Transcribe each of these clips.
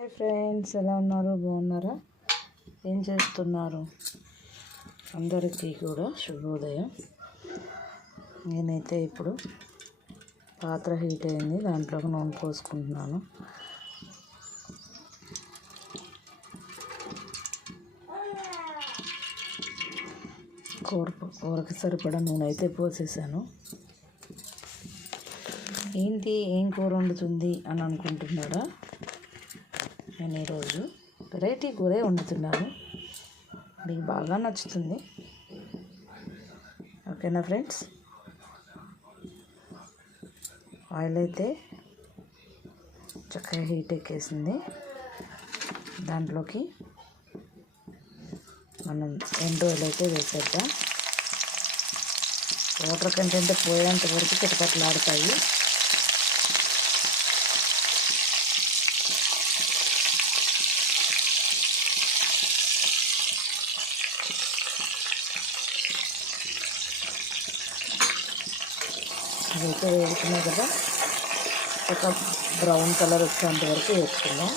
Hi friends, ఎలా ఉన్నారు? బాగున్నారా? ఏం చేస్తున్నారు? అందరికీ కూడా శుభోదయం. నేనైతే ఇప్పుడు పాత్ర హీట్ అయింది, దాంట్లోకి నూనె పోసుకుంటున్నాను. కూరకి సరిపడా నూనె అయితే పోసేసాను. ఏంటి, ఏం కూర వండుతుంది అని అనుకుంటున్నారా? నేను ఈరోజు వెరైటీ కూరే వండుతున్నాను. మీకు బాగా నచ్చుతుంది. ఓకేనా ఫ్రెండ్స్? ఆయిల్ అయితే చక్కగా హీట్ ఎక్కేసింది. దాంట్లోకి మనం ఎండువేలు అయితే వేసేద్దాం. వాటర్ కంటెంట్ పోయేంత వరకు చిటపట్లాడుతాయి. అదైతే వేసుకున్నాయి కదా, ఒక బ్రౌన్ కలర్ వచ్చేంత వరకు వేసుకుందాం.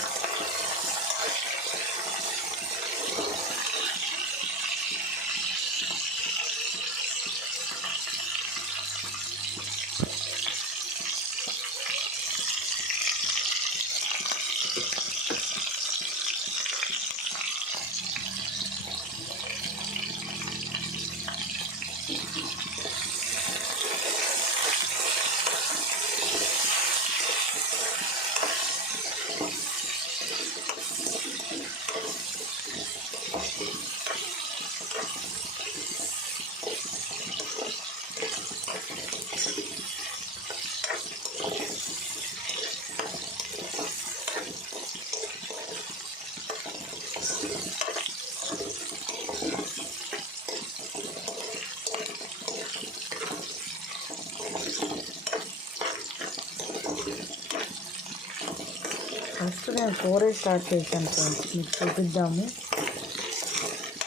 ఫస్ట్ నేను కూర స్టార్ట్ చేశాను ఫ్రెండ్స్, మీకు చూపిద్దాము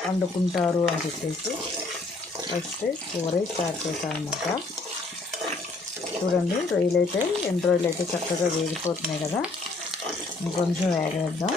వండుకుంటారు అని చెప్పేసి ఫస్ట్ కూర స్టార్ట్ చేశాను అన్నమాట. చూడండి, ఎండు రొయ్యలు అయితే చక్కగా వేగిపోతున్నాయి కదా. ఇంకొంచెం వేగేద్దాం.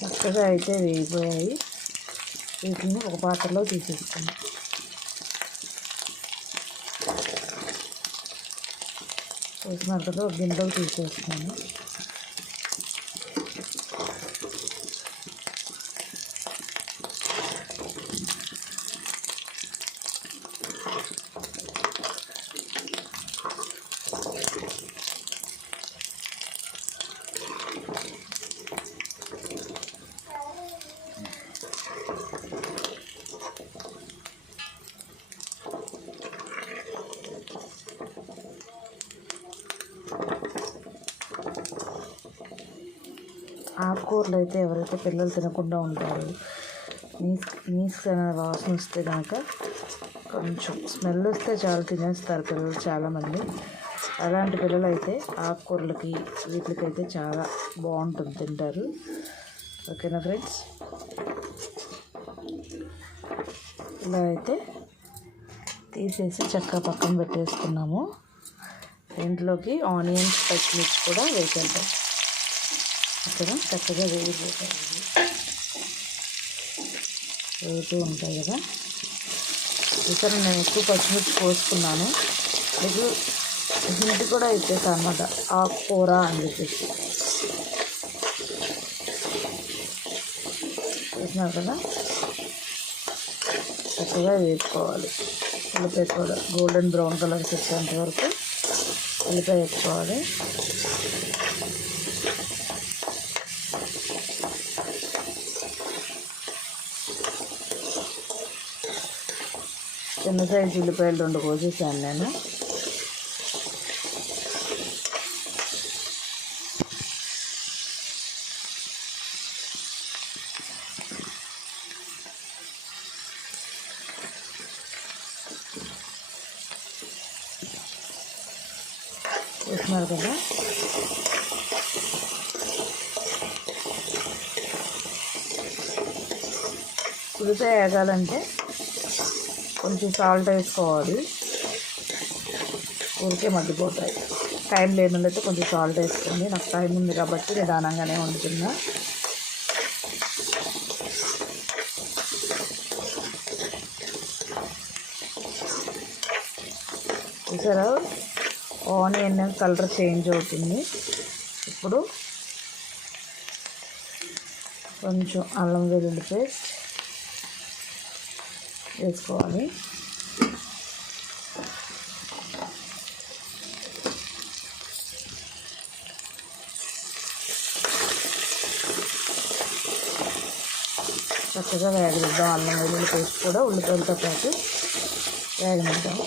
చక్కగా అయితే వేగిపోయాయి. వీటిని ఒక పాత్రలో తీసేసుకున్నాం. వేసిన తర్వాత ఒక గిన్నెలో తీసేసుకున్నాను. ఆకుకూరలు అయితే ఎవరైతే పిల్లలు తినకుండా ఉంటారో, నీస్ వాసన వస్తే కనుక, కొంచెం స్మెల్ వస్తే చాలా తినేస్తారు పిల్లలు చాలామంది. అలాంటి పిల్లలు అయితే ఆకుకూరలకి వీటికైతే చాలా బాగుంటుంది, తింటారు. ఓకేనా ఫ్రెండ్స్? ఇలా అయితే తీసేసి చక్కగా పక్కన పెట్టేసుకున్నాము. దీంట్లోకి ఆనియన్స్, పచ్చిమిర్చి కూడా వేసేద్దాం. ఇక్కడ చక్కగా వేగుతూ ఉంటాయి కదా. ఇక్కడ నేను ఎక్కువ పచ్చిమిర్చి పోసుకున్నాను. మీకు హింట్ కూడా ఇచ్చేసాను అన్నమాట, ఆకుకూర అని చెప్పేసి. చూసినారు కదా, చక్కగా వేసుకోవాలి. ఉల్లిపాయ కూడా గోల్డెన్ బ్రౌన్ కలర్స్ వచ్చేంత వరకు ఉల్లిపాయ వేసుకోవాలి. చిన్న సైజు ఉల్లిపాయలు 2 కోసేసాను నేను. చూస్తున్నారు కదా. ఉల్లిపాయ వేగాలంటే కొంచెం సాల్ట్ వేసుకోవాలి, ఊరికే మగ్గిపోతాయి. టైం లేనుండైతే కొంచెం సాల్ట్ వేసుకోండి. నాకు టైం ఉంది కాబట్టి నిదానంగానే వండుతున్నా. చూసారా ఆనియన్ కలర్ చేంజ్ అవుతుంది. ఇప్పుడు కొంచెం అల్లం వెల్లుల్లి పేస్ట్ వేసుకోవాలి. చక్కగా వేగనిద్దాం. అల్లం వెల్లుల్లి పేస్ట్ కూడా ఉల్లిపాయలతో పాటు వేగనిద్దాం.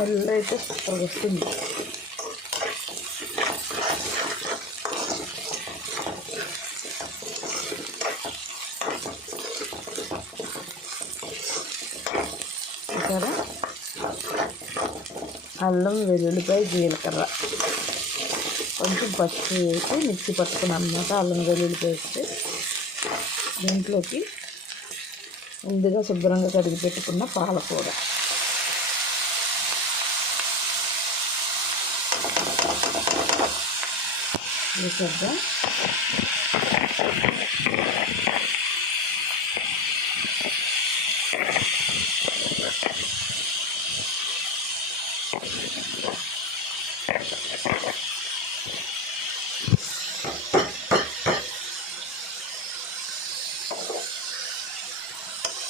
స్మెల్ అయితే సూపర్గా వస్తుంది. చూసారా, అల్లం వెల్లుల్లిపాయ జీలకర్ర కొంచెం పసుపు వేసి మిక్సీ పట్టుకున్నాం అన్నమాట. అల్లం వెల్లుల్లి పేస్ట్ దీంట్లోకి ముందుగా శుభ్రంగా కడిగి పెట్టుకున్న పాలకూర వేసేద్దాం.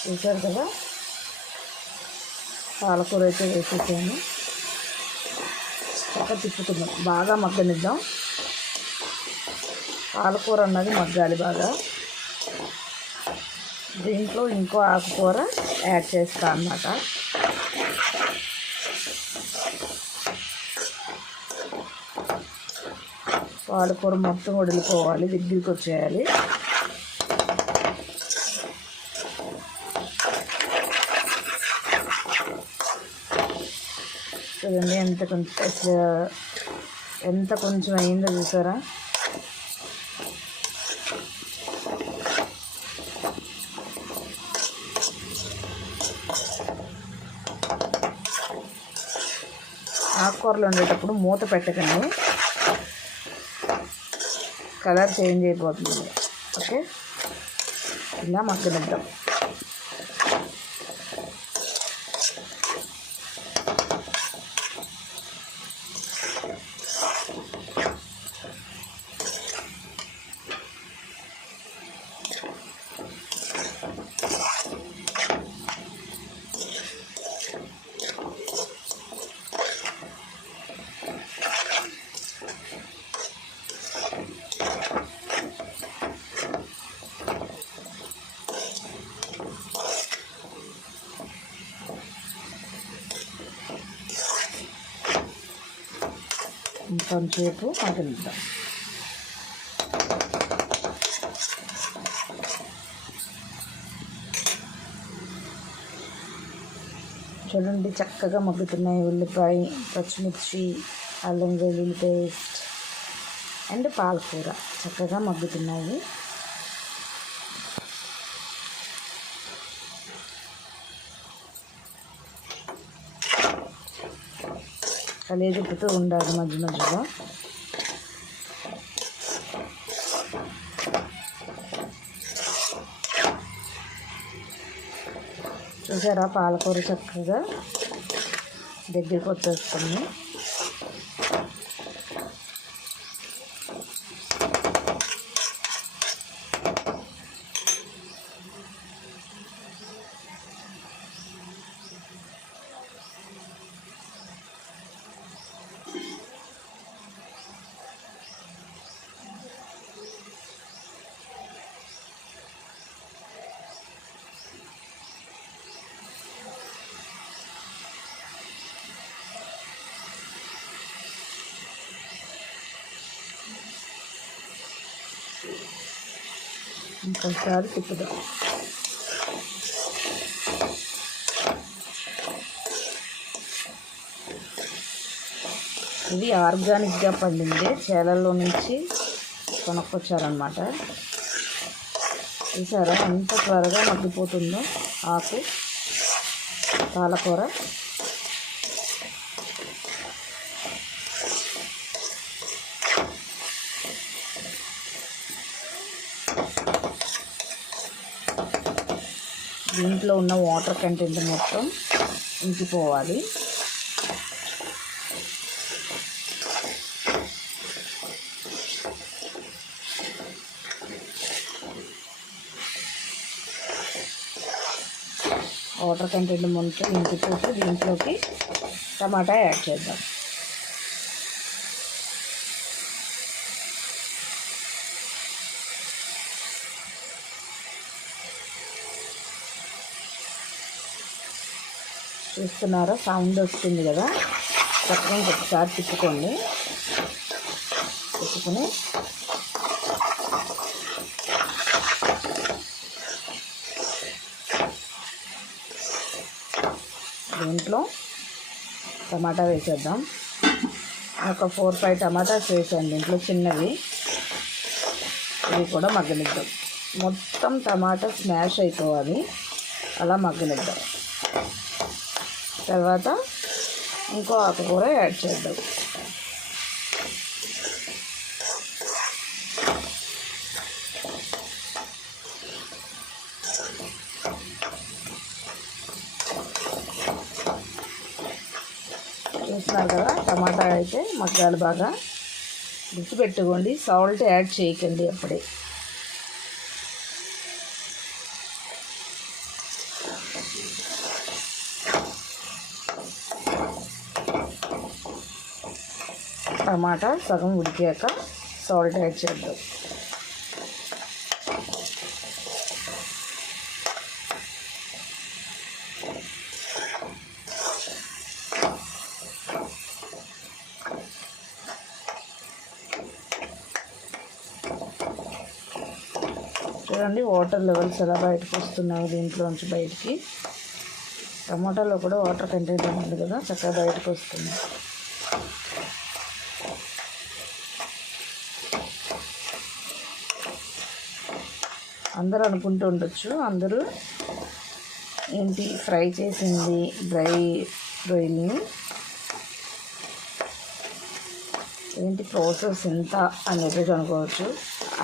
చూసారు కదా, పాలకూర అయితే వేసేసాను. చక్కగా తిప్పుకుందాం, బాగా మగ్గనిద్దాం. పాలకూర అన్నది మగ్గాలి బాగా. దీంట్లో ఇంకో ఆకుకూర యాడ్ చేస్తా అన్నమాట. పాలకూర మొత్తం వదిలిపోవాలి, దగ్గరికి వచ్చేయాలి. చూడండి ఎంత కొంచెం అయిందో చూసారా. ఆకుకూరలు వండేటప్పుడు మూత పెట్టకండి, కలర్ చేంజ్ అయిపోతుంది. ఓకే, ఇలా మగ్గనిద్దాం. కొంచెంసేపు మగ్గనిద్దాం. చూడండి చక్కగా మగ్గుతున్నాయి. ఉల్లిపాయ, పచ్చిమిర్చి, అల్లం వెల్లుల్లి పేస్ట్ అండ్ పాలకూర చక్కగా మగ్గుతున్నాయి. కలియజెప్పుతూ ఉండాలి మధ్య మధ్యలో. చూసారా, పాలకూర చక్కగా దగ్గరికి వచ్చేస్తుంది. ఇంకొకసారి తిప్పుదాం. ఇది ఆర్గానిక్గా పండింది, చేలల్లో నుంచి కొనుక్కొచ్చారనమాట. చూసారా ఎంత త్వరగా మగ్గిపోతుందో ఆకు పాలకూర. దీంట్లో ఉన్న వాటర్ కంటెంట్ మొత్తం ఇంకిపోవాలి. వాటర్ కంటెంట్ మొత్తం ఇంకిపోతే దీంట్లోకి టమాటా యాడ్ చేద్దాం. చూస్తున్నారా సౌండ్ వస్తుంది కదా, చక్కగా ఒకసారి తిప్పుకోండి. తిప్పుకొని దీంట్లో టమాటా వేసేద్దాం. ఒక 4-5 టమాటాస్ వేసాను దీంట్లో, చిన్నవి. ఇవి కూడా మగ్గనిద్దాం. మొత్తం టమాటా స్మాష్ అయిపోవాలి, అలా మగ్గనిద్దాం. తర్వాత ఇంకో ఆకుకూర యాడ్ చేద్దాం. చూస్తున్నారు కదా, టమాటా అయితే మగ్గాలి బాగా. గుర్తుపెట్టుకోండి, సాల్ట్ యాడ్ చేయకండి అప్పుడే. టమాటా సగం ఉడికాక సాల్ట్ యాడ్ చేద్దాం. చూడండి వాటర్ లెవెల్స్ ఎలా బయటకు వస్తున్నాయి దీంట్లోంచి బయటికి. టమాటాలో కూడా వాటర్ కంటెంట్ ఉంది కదా, చక్కగా బయటకు వస్తుంది. అందరూ అనుకుంటూ ఉండొచ్చు, అందరూ ఏంటి ఫ్రై చేసింది డ్రై రొయ్యల్ని, ఏంటి ప్రాసెస్ ఎంత అని చెప్పేసి అనుకోవచ్చు.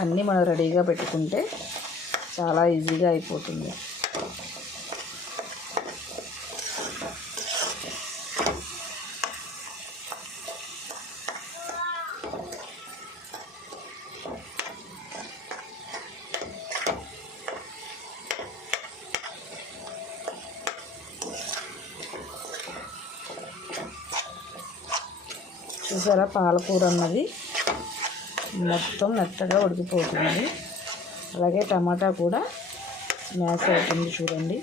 అన్నీ మనం రెడీగా పెట్టుకుంటే చాలా ఈజీగా అయిపోతుంది. చూసారా పాలకూర అన్నది మొత్తం మెత్తగా ఉడికిపోతుంది. అలాగే టమాటా కూడా స్మాష్ అవుతుంది. చూడండి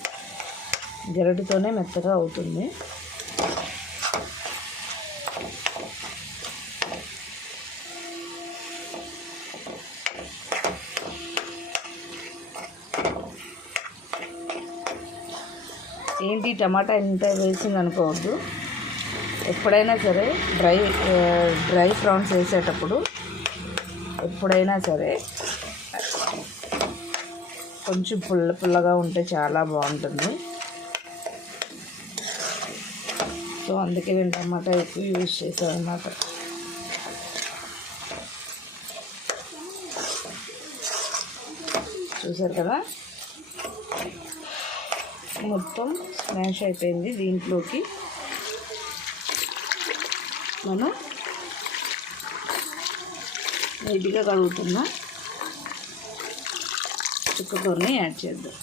గరిటెతోనే మెత్తగా అవుతుంది. ఏంటి టమాటా ఇంత వేసింది అనుకోవద్దు. ఎప్పుడైనా సరే డ్రై ప్రాన్స్ వేసేటప్పుడు ఎప్పుడైనా సరే కొంచెం పుల్లగా ఉంటే చాలా బాగుంటుంది. సో అందుకే నేను టమాటా ఎక్కువ యూజ్ చేశాను అన్నమాట. చూసారు కదా మొత్తం స్మాష్ అయిపోయింది. దీంట్లోకి మనం నీట్గా కడుగుతున్న చుక్కకూరని యాడ్ చేద్దాం.